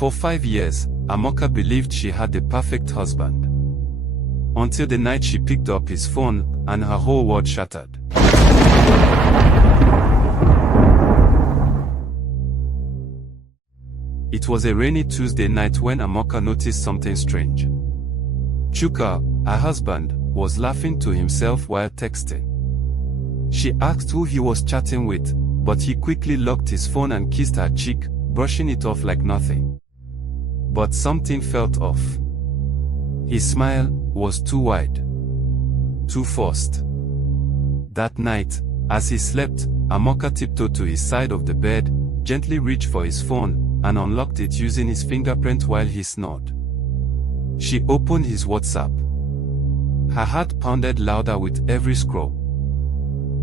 For 5 years, Amaka believed she had the perfect husband. Until the night she picked up his phone, and her whole world shattered. It was a rainy Tuesday night when Amaka noticed something strange. Chuka, her husband, was laughing to himself while texting. She asked who he was chatting with, but he quickly locked his phone and kissed her cheek, brushing it off like nothing. But something felt off. His smile was too wide, too forced. That night, as he slept, Amaka tiptoed to his side of the bed, gently reached for his phone, and unlocked it using his fingerprint while he snored. She opened his WhatsApp. Her heart pounded louder with every scroll.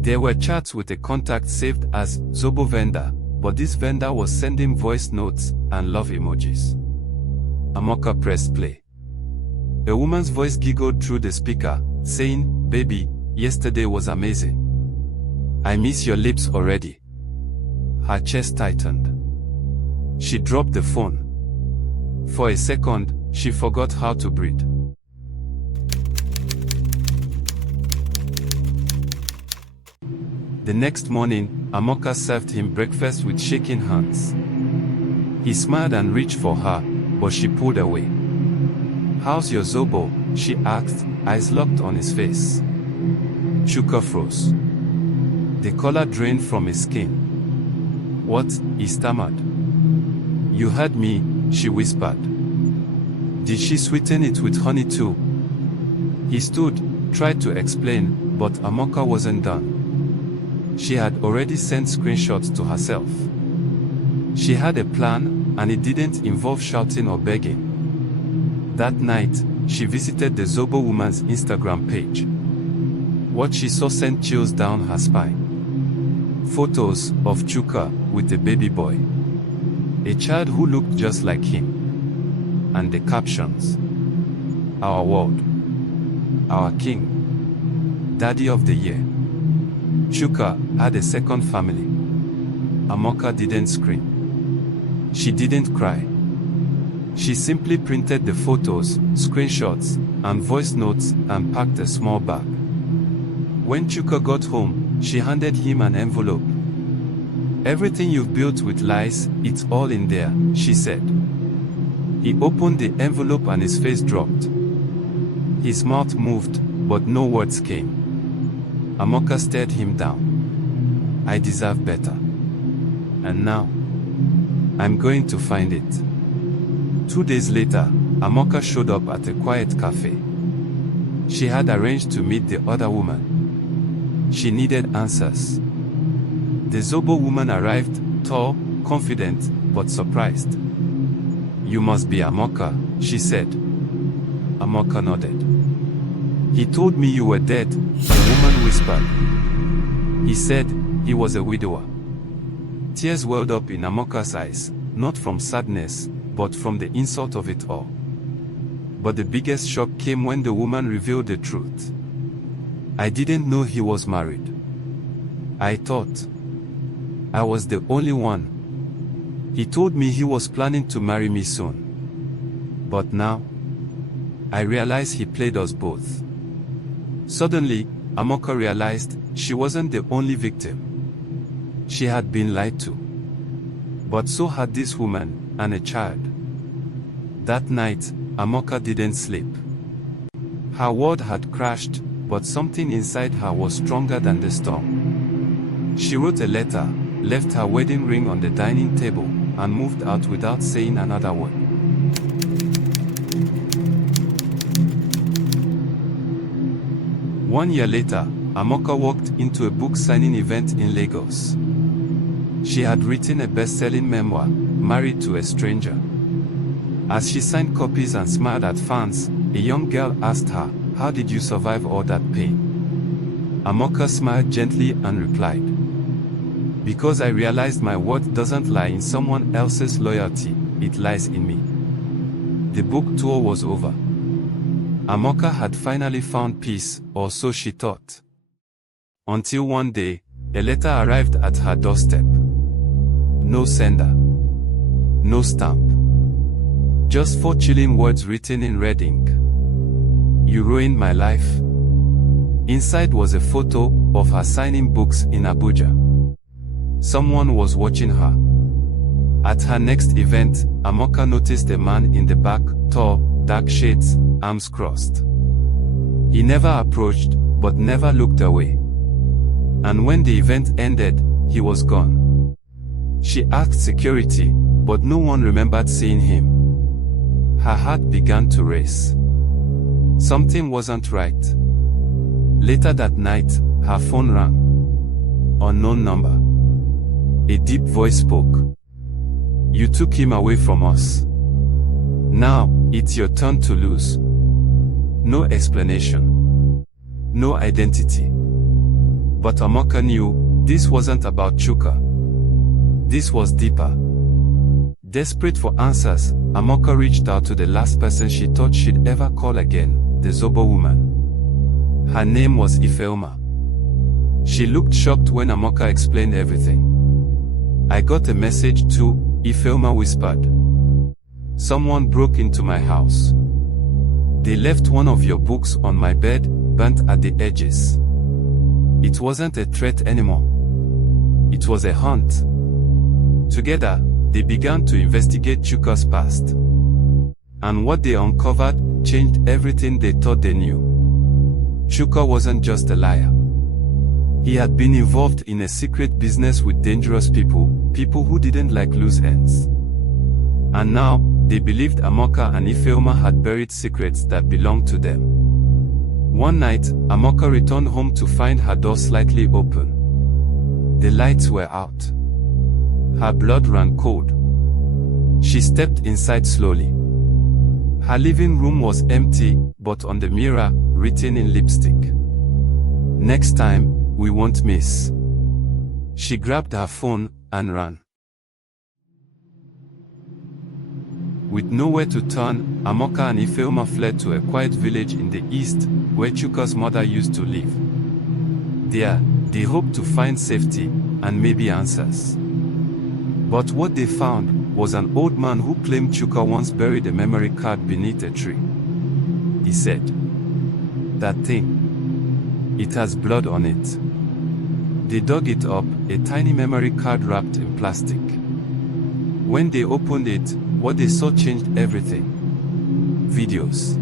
There were chats with a contact saved as Zobo vendor, but this vendor was sending voice notes and love emojis. Amaka pressed play. A woman's voice giggled through the speaker, saying, "Baby, yesterday was amazing. I miss your lips already." Her chest tightened. She dropped the phone. For a second, she forgot how to breathe. The next morning, Amaka served him breakfast with shaking hands. He smiled and reached for her, but she pulled away. "How's your Zobo?" she asked, eyes locked on his face. Chuka froze. The color drained from his skin. "What?" he stammered. "You heard me," she whispered. "Did she sweeten it with honey too?" He stood, tried to explain, but Amaka wasn't done. She had already sent screenshots to herself. She had a plan, and it didn't involve shouting or begging. That night, she visited the Zobo woman's Instagram page. What she saw sent chills down her spine. Photos of Chuka with a baby boy. A child who looked just like him. And the captions. "Our world. Our king. Daddy of the year." Chuka had a second family. Amaka didn't scream. She didn't cry. She simply printed the photos, screenshots, and voice notes and packed a small bag. When Chuka got home, she handed him an envelope. "Everything you've built with lies, it's all in there," she said. He opened the envelope and his face dropped. His mouth moved, but no words came. Amaka stared him down. "I deserve better. And now, I'm going to find it." 2 days later, Amaka showed up at a quiet cafe. She had arranged to meet the other woman. She needed answers. The Zobo woman arrived, tall, confident, but surprised. "You must be Amaka," she said. Amaka nodded. "He told me you were dead," the woman whispered. "He said he was a widower." Tears welled up in Amaka's eyes, not from sadness, but from the insult of it all. But the biggest shock came when the woman revealed the truth. "I didn't know he was married. I thought I was the only one. He told me he was planning to marry me soon. But now, I realize he played us both." Suddenly, Amaka realized she wasn't the only victim. She had been lied to. But so had this woman, and a child. That night, Amaka didn't sleep. Her world had crashed, but something inside her was stronger than the storm. She wrote a letter, left her wedding ring on the dining table, and moved out without saying another word. One year later, Amaka walked into a book signing event in Lagos. She had written a best-selling memoir, Married to a Stranger. As she signed copies and smiled at fans, a young girl asked her, "How did you survive all that pain?" Amaka smiled gently and replied, "Because I realized my worth doesn't lie in someone else's loyalty, it lies in me." The book tour was over. Amaka had finally found peace, or so she thought. Until one day, a letter arrived at her doorstep. No sender. No stamp. Just 4 chilling words written in red ink. You ruined my life. Inside was a photo of her signing books in Abuja. Someone was watching her. At her next event, Amaka noticed a man in the back, tall, dark shades, arms crossed. He never approached, but never looked away. And when the event ended, he was gone. She asked security, but no one remembered seeing him. Her heart began to race. Something wasn't right. Later that night, her phone rang. Unknown number. A deep voice spoke. You took him away from us. Now, it's your turn to lose. No explanation. No identity. But Amaka knew, this wasn't about Chuka. This was deeper. Desperate for answers, Amaka reached out to the last person she thought she'd ever call again, the Zobo woman. Her name was Ifeoma. She looked shocked when Amaka explained everything. I got a message too, Ifeoma whispered. Someone broke into my house. They left one of your books on my bed, burnt at the edges. It wasn't a threat anymore. It was a hunt. Together, they began to investigate Chuka's past. And what they uncovered changed everything they thought they knew. Chuka wasn't just a liar. He had been involved in a secret business with dangerous people, people who didn't like loose ends. And now, they believed Amaka and Ifeoma had buried secrets that belonged to them. One night, Amaka returned home to find her door slightly open. The lights were out. Her blood ran cold. She stepped inside slowly. Her living room was empty, but on the mirror, written in lipstick. Next time, we won't miss. She grabbed her phone and ran. With nowhere to turn, Amaka and Ifeoma fled to a quiet village in the east, where Chuka's mother used to live. There, they hoped to find safety, and maybe answers. But what they found was an old man who claimed Chuka once buried a memory card beneath a tree. He said, "That thing. It has blood on it." They dug it up, a tiny memory card wrapped in plastic. When they opened it, what they saw changed everything. Videos.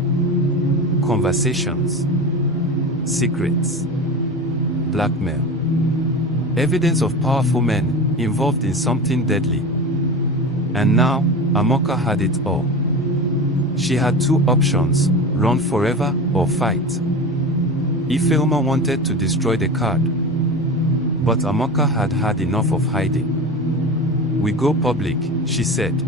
Conversations. Secrets. Blackmail. Evidence of powerful men involved in something deadly. And now, Amaka had it all. She had 2 options, run forever or fight. Ifeoma wanted to destroy the card. But Amaka had had enough of hiding. We go public, she said.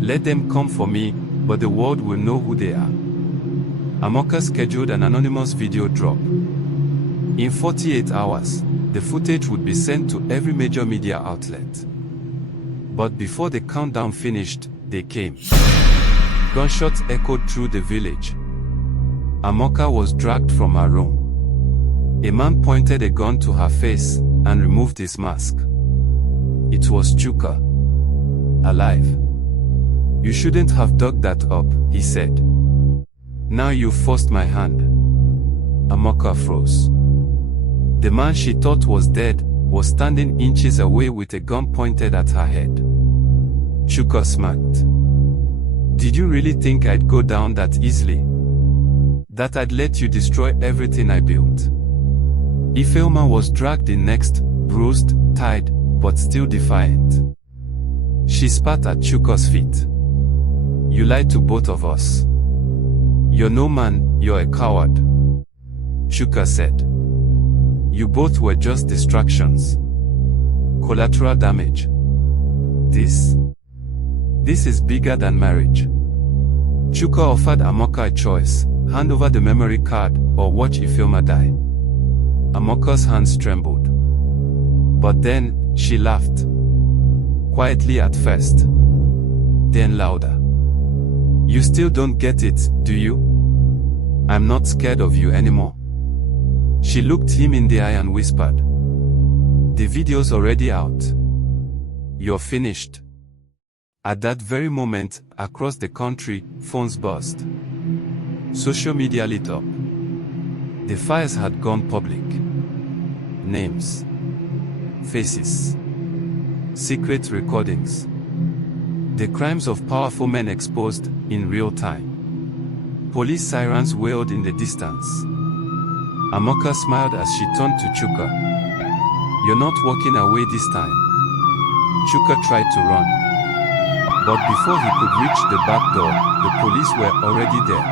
Let them come for me, but the world will know who they are. Amaka scheduled an anonymous video drop. In 48 hours, the footage would be sent to every major media outlet. But before the countdown finished, they came. Gunshots echoed through the village. Amaka was dragged from her room. A man pointed a gun to her face and removed his mask. It was Chuka. Alive. You shouldn't have dug that up, he said. Now you've forced my hand. Amaka froze. The man she thought was dead was standing inches away with a gun pointed at her head. Chuka smirked. Did you really think I'd go down that easily? That I'd let you destroy everything I built? Ifeoma was dragged in next, bruised, tired, but still defiant. She spat at Chuka's feet. You lied to both of us. You're no man, you're a coward. Chuka said. You both were just distractions. Collateral damage. This is bigger than marriage. Chuka offered Amaka a choice, hand over the memory card, or watch Ifeoma die. Amaka's hands trembled. But then, she laughed. Quietly at first. Then louder. You still don't get it, do you? I'm not scared of you anymore. She looked him in the eye and whispered. The video's already out. You're finished. At that very moment, across the country, phones buzzed. Social media lit up. The fires had gone public. Names, faces, secret recordings. The crimes of powerful men exposed in real time. Police sirens wailed in the distance. Amaka smiled as she turned to Chuka. "You're not walking away this time." Chuka tried to run. But before he could reach the back door, the police were already there.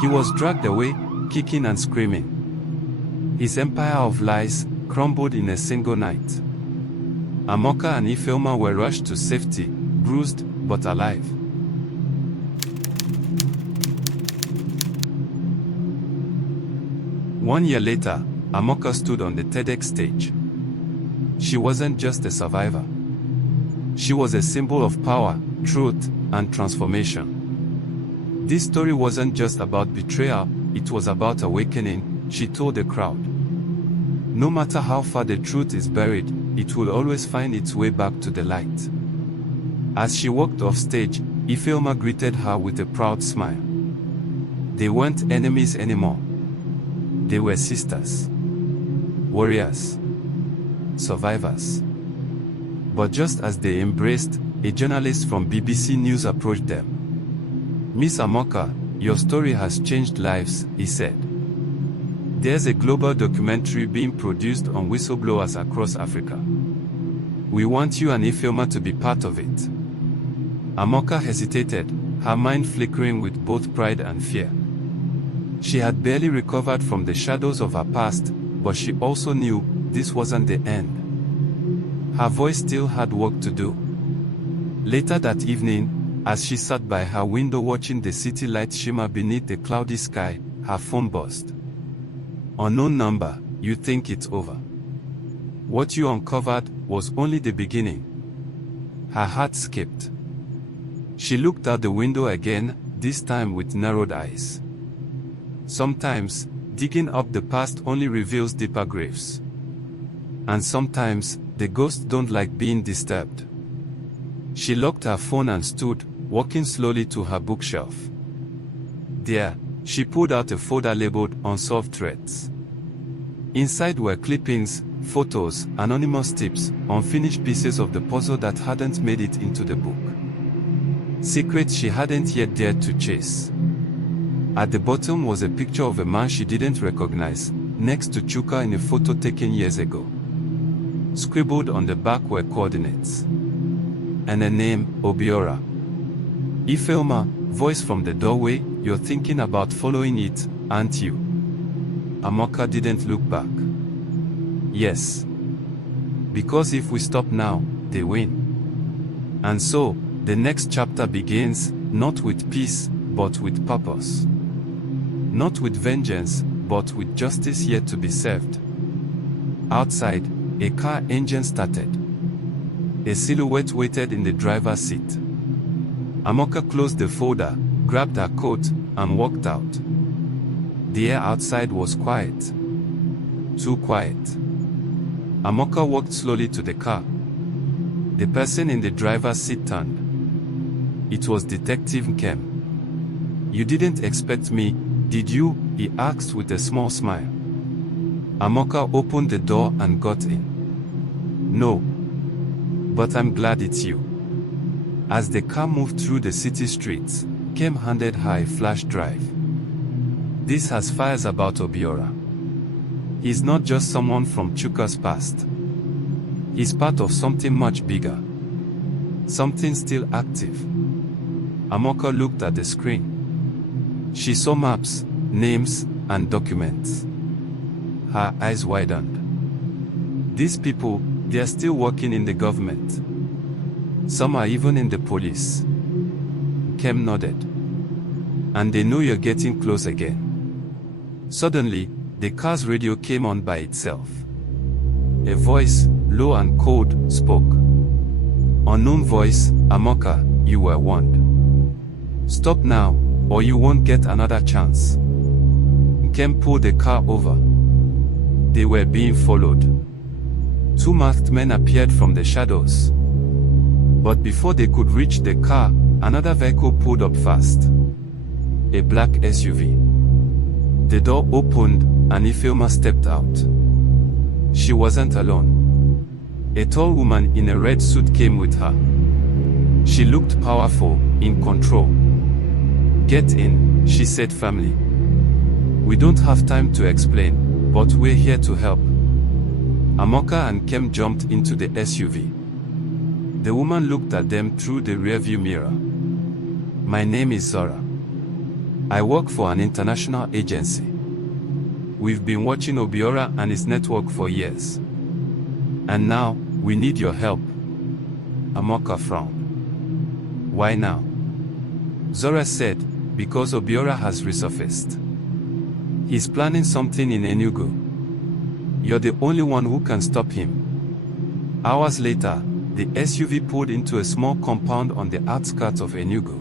He was dragged away, kicking and screaming. His empire of lies crumbled in a single night. Amaka and Ifeoma were rushed to safety, bruised but alive. One year later, Amaka stood on the TEDx stage. She wasn't just a survivor. She was a symbol of power, truth, and transformation. This story wasn't just about betrayal, it was about awakening, she told the crowd. No matter how far the truth is buried, it will always find its way back to the light. As she walked off stage, Ifeoma greeted her with a proud smile. They weren't enemies anymore. They were sisters, warriors, survivors. But just as they embraced, a journalist from BBC News approached them. "Miss Amaka, your story has changed lives," he said. "There's a global documentary being produced on whistleblowers across Africa. We want you and Ifeoma to be part of it." Amaka hesitated, her mind flickering with both pride and fear. She had barely recovered from the shadows of her past, but she also knew this wasn't the end. Her voice still had work to do. Later that evening, as she sat by her window watching the city lights shimmer beneath the cloudy sky, her phone buzzed. "Unknown number, you think it's over. What you uncovered was only the beginning." Her heart skipped. She looked out the window again, this time with narrowed eyes. Sometimes, digging up the past only reveals deeper graves. And sometimes, the ghosts don't like being disturbed. She locked her phone and stood, walking slowly to her bookshelf. There, she pulled out a folder labeled Unsolved Threads. Inside were clippings, photos, anonymous tips, unfinished pieces of the puzzle that hadn't made it into the book. Secrets she hadn't yet dared to chase. At the bottom was a picture of a man she didn't recognize, next to Chuka in a photo taken years ago. Scribbled on the back were coordinates. And a name, Obiora. "Ifeoma," voice from the doorway, "you're thinking about following it, aren't you?" Amaka didn't look back. "Yes. Because if we stop now, they win." And so, the next chapter begins, not with peace, but with purpose. Not with vengeance, but with justice yet to be served. Outside, a car engine started. A silhouette waited in the driver's seat. Amaka closed the folder, grabbed her coat, and walked out. The air outside was quiet. Too quiet. Amaka walked slowly to the car. The person in the driver's seat turned. It was Detective Nkem. "You didn't expect me, did you?" he asked with a small smile. Amaka opened the door and got in. "No. But I'm glad it's you." As the car moved through the city streets, Nkem handed her a flash drive. "This has files about Obiora. He's not just someone from Chuka's past. He's part of something much bigger. Something still active." Amaka looked at the screen. She saw maps, names, and documents. Her eyes widened. These people, they are still working in the government. Some are even in the police. Nkem nodded. "And they know you're getting close again." Suddenly, the car's radio came on by itself. A voice, low and cold, spoke. "Unknown voice, Amaka, you were warned. Stop now, or you won't get another chance." Nkem pulled the car over. They were being followed. Two masked men appeared from the shadows. But before they could reach the car, another vehicle pulled up fast. A black SUV. The door opened, and Ifeoma stepped out. She wasn't alone. A tall woman in a red suit came with her. She looked powerful, in control. "Get in," she said firmly. "We don't have time to explain, but we're here to help." Amaka and Kem jumped into the SUV. The woman looked at them through the rearview mirror. "My name is Zora. I work for an international agency. We've been watching Obiora and his network for years. And now, we need your help." Amaka frowned. "Why now?" Zora said, "Because Obiora has resurfaced. He's planning something in Enugu. You're the only one who can stop him." Hours later, the SUV pulled into a small compound on the outskirts of Enugu.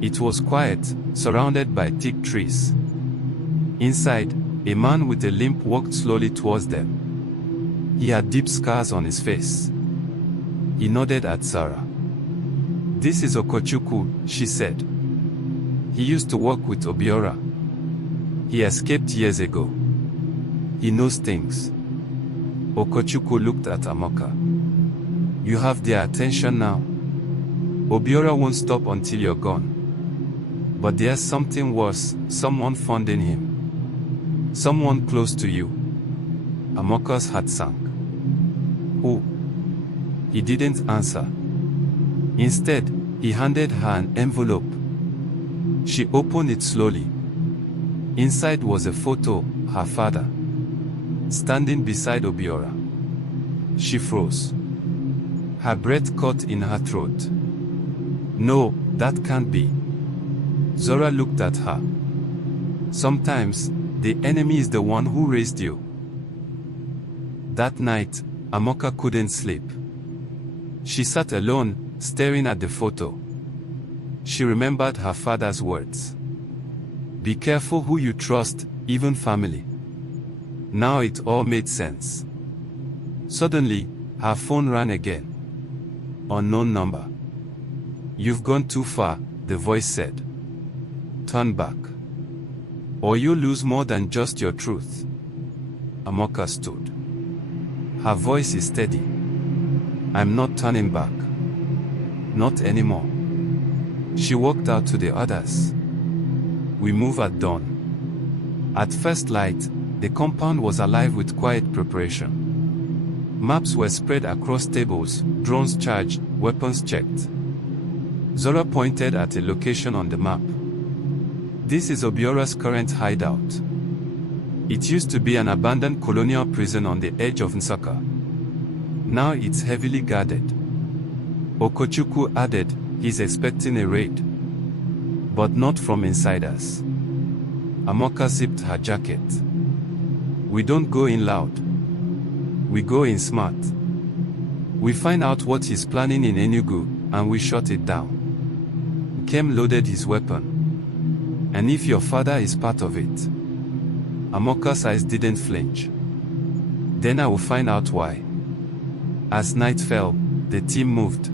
It was quiet, surrounded by thick trees. Inside, a man with a limp walked slowly towards them. He had deep scars on his face. He nodded at Zara. "This is Okochukwu," she said. "He used to work with Obiora. He escaped years ago. He knows things." Okochukwu looked at Amaka. "You have their attention now. Obiora won't stop until you're gone. But there's something worse, someone funding him. Someone close to you." Amaka's heart sank. "Who?" He didn't answer. Instead, he handed her an envelope. She opened it slowly. Inside was a photo, her father, standing beside Obiora. She froze. Her breath caught in her throat. "No, that can't be." Zora looked at her. "Sometimes, the enemy is the one who raised you." That night, Amaka couldn't sleep. She sat alone, staring at the photo. She remembered her father's words. "Be careful who you trust, even family." Now it all made sense. Suddenly, her phone rang again. Unknown number. "You've gone too far," the voice said. "Turn back. Or you'll lose more than just your truth." Amaka stood. Her voice is steady. "I'm not turning back. Not anymore." She walked out to the others. "We move at dawn." At first light, the compound was alive with quiet preparation. Maps were spread across tables, drones charged, weapons checked. Zora pointed at a location on the map. "This is Obiora's current hideout. It used to be an abandoned colonial prison on the edge of Nsukka. Now it's heavily guarded." Okochukwu added, "He's expecting a raid. But not from insiders." Amaka zipped her jacket. "We don't go in loud. We go in smart. We find out what he's planning in Enugu, and we shut it down." Kem loaded his weapon. "And if your father is part of it?" Amaka's eyes didn't flinch. "Then I will find out why." As night fell, the team moved.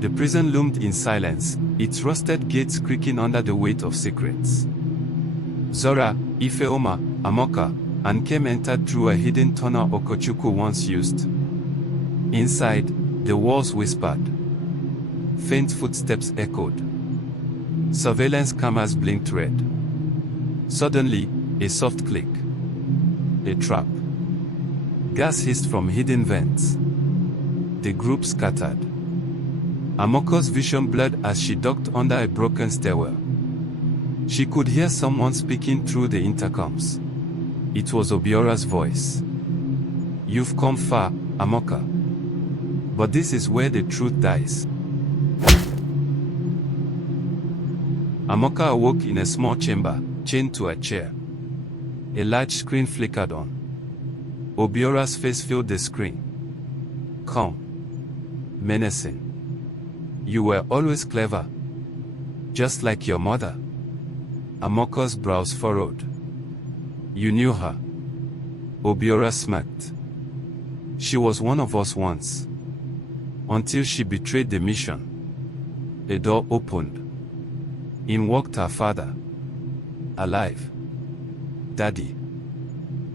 The prison loomed in silence, its rusted gates creaking under the weight of secrets. Zora, Ifeoma, Amaka, and Kem entered through a hidden tunnel Okochukwu once used. Inside, the walls whispered. Faint footsteps echoed. Surveillance cameras blinked red. Suddenly, a soft click. A trap. Gas hissed from hidden vents. The group scattered. Amaka's vision blurred as she ducked under a broken stairwell. She could hear someone speaking through the intercoms. It was Obiora's voice. "You've come far, Amaka. But this is where the truth dies." Amaka awoke in a small chamber, chained to a chair. A large screen flickered on. Obiora's face filled the screen. Calm. Menacing. "You were always clever. Just like your mother." Amaka's brows furrowed. "You knew her." Obiora smirked. "She was one of us once. Until she betrayed the mission. A door opened. In walked her father. Alive. Daddy.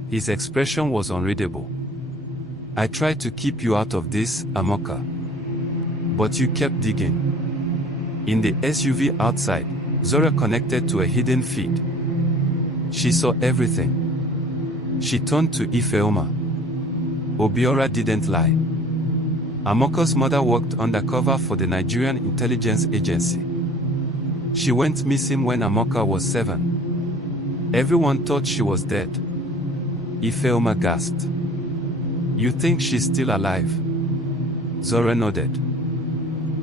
His expression was unreadable. I tried to keep you out of this, Amaka. But you kept digging. In the SUV outside, Zora connected to a hidden feed. She saw everything. She turned to Ifeoma. Obiora didn't lie. Amaka's mother worked undercover for the Nigerian intelligence agency. She went missing when Amaka was 7. Everyone thought she was dead. Ifeoma gasped. You think she's still alive? Zora nodded.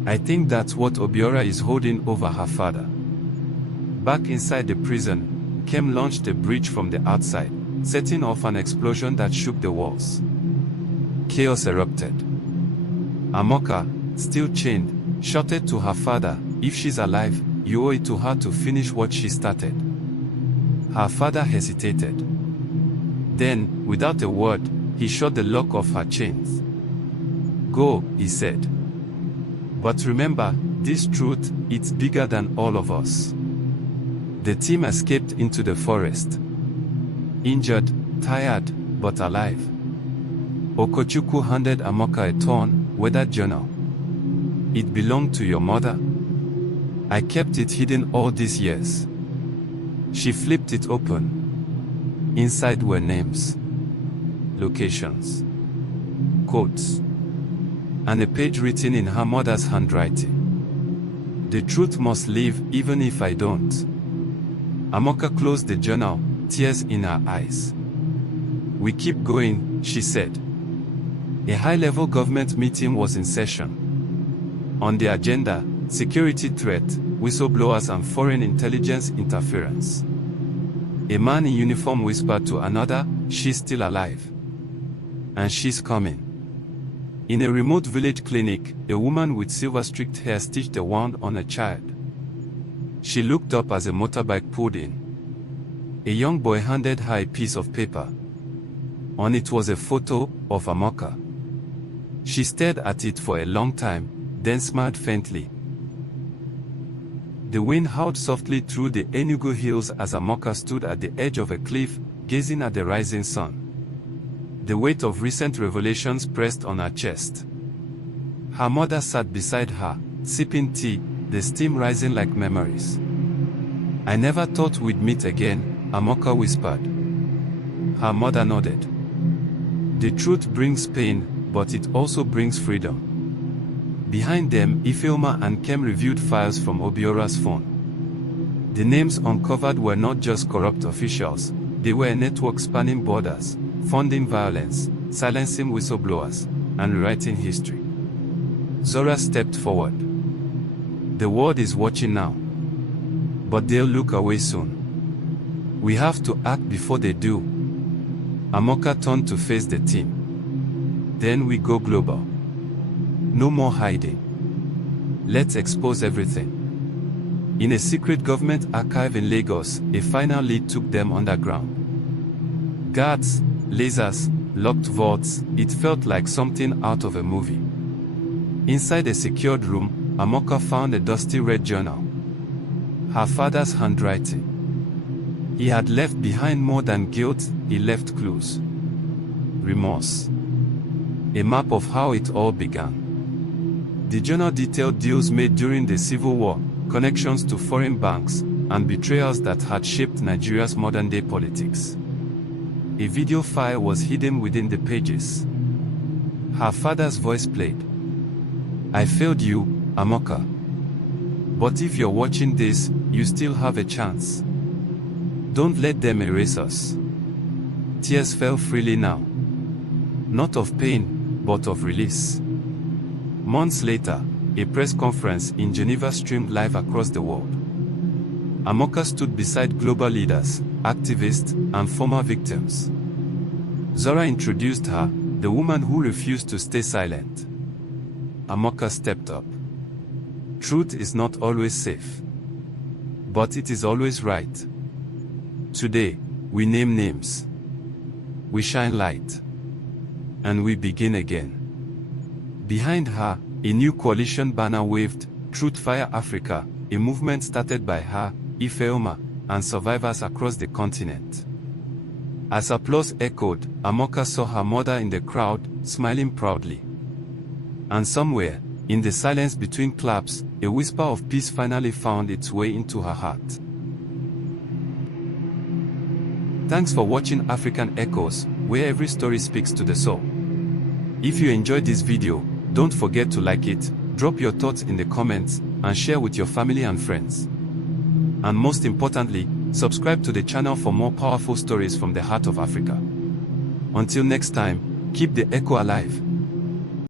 I think that's what Obiora is holding over her father. Back inside the prison, Kem launched a breach from the outside, setting off an explosion that shook the walls. Chaos erupted. Amaka, still chained, shouted to her father, if she's alive, you owe it to her to finish what she started. Her father hesitated. Then, without a word, he shot the lock off her chains. Go, he said. But remember, this truth, it's bigger than all of us. The team escaped into the forest. Injured, tired, but alive. Okochukwu handed Amaka a torn, weathered journal. It belonged to your mother? I kept it hidden all these years. She flipped it open. Inside were names, locations, quotes, and a page written in her mother's handwriting. The truth must live even if I don't. Amaka closed the journal, tears in her eyes. We keep going, she said. A high-level government meeting was in session. On the agenda, security threat, whistleblowers and foreign intelligence interference. A man in uniform whispered to another, she's still alive. And she's coming. In a remote village clinic, a woman with silver-streaked hair stitched a wound on a child. She looked up as a motorbike pulled in. A young boy handed her a piece of paper. On it was a photo of Amaka. She stared at it for a long time, then smiled faintly. The wind howled softly through the Enugu hills as Amaka stood at the edge of a cliff, gazing at the rising sun. The weight of recent revelations pressed on her chest. Her mother sat beside her, sipping tea, the steam rising like memories. I never thought we'd meet again, Amaka whispered. Her mother nodded. The truth brings pain, but it also brings freedom. Behind them, Ifeoma and Kem reviewed files from Obiora's phone. The names uncovered were not just corrupt officials, they were a network spanning borders, funding violence, silencing whistleblowers, and rewriting history. Zora stepped forward. The world is watching now. But they'll look away soon. We have to act before they do. Amaka turned to face the team. Then we go global. No more hiding. Let's expose everything. In a secret government archive in Lagos, a final lead took them underground. Guards, lasers, locked vaults, it felt like something out of a movie. Inside a secured room, Amaka found a dusty red journal. Her father's handwriting. He had left behind more than guilt, he left clues. Remorse. A map of how it all began. The journal detailed deals made during the Civil War, connections to foreign banks, and betrayals that had shaped Nigeria's modern-day politics. A video file was hidden within the pages. Her father's voice played. I failed you, Amaka. But if you're watching this, you still have a chance. Don't let them erase us. Tears fell freely now. Not of pain, but of release. Months later, a press conference in Geneva streamed live across the world. Amaka stood beside global leaders, activists, and former victims. Zora introduced her, the woman who refused to stay silent. Amaka stepped up. Truth is not always safe. But it is always right. Today, we name names. We shine light. And we begin again. Behind her, A new coalition banner waved, Truth Fire Africa, a movement started by her, Ifeoma, and survivors across the continent. As applause echoed, Amaka saw her mother in the crowd, smiling proudly. And somewhere, in the silence between claps, a whisper of peace finally found its way into her heart. Thanks for watching African Echoes, where every story speaks to the soul. If you enjoyed this video, don't forget to like it, drop your thoughts in the comments, and share with your family and friends. And most importantly, subscribe to the channel for more powerful stories from the heart of Africa. Until next time, keep the echo alive.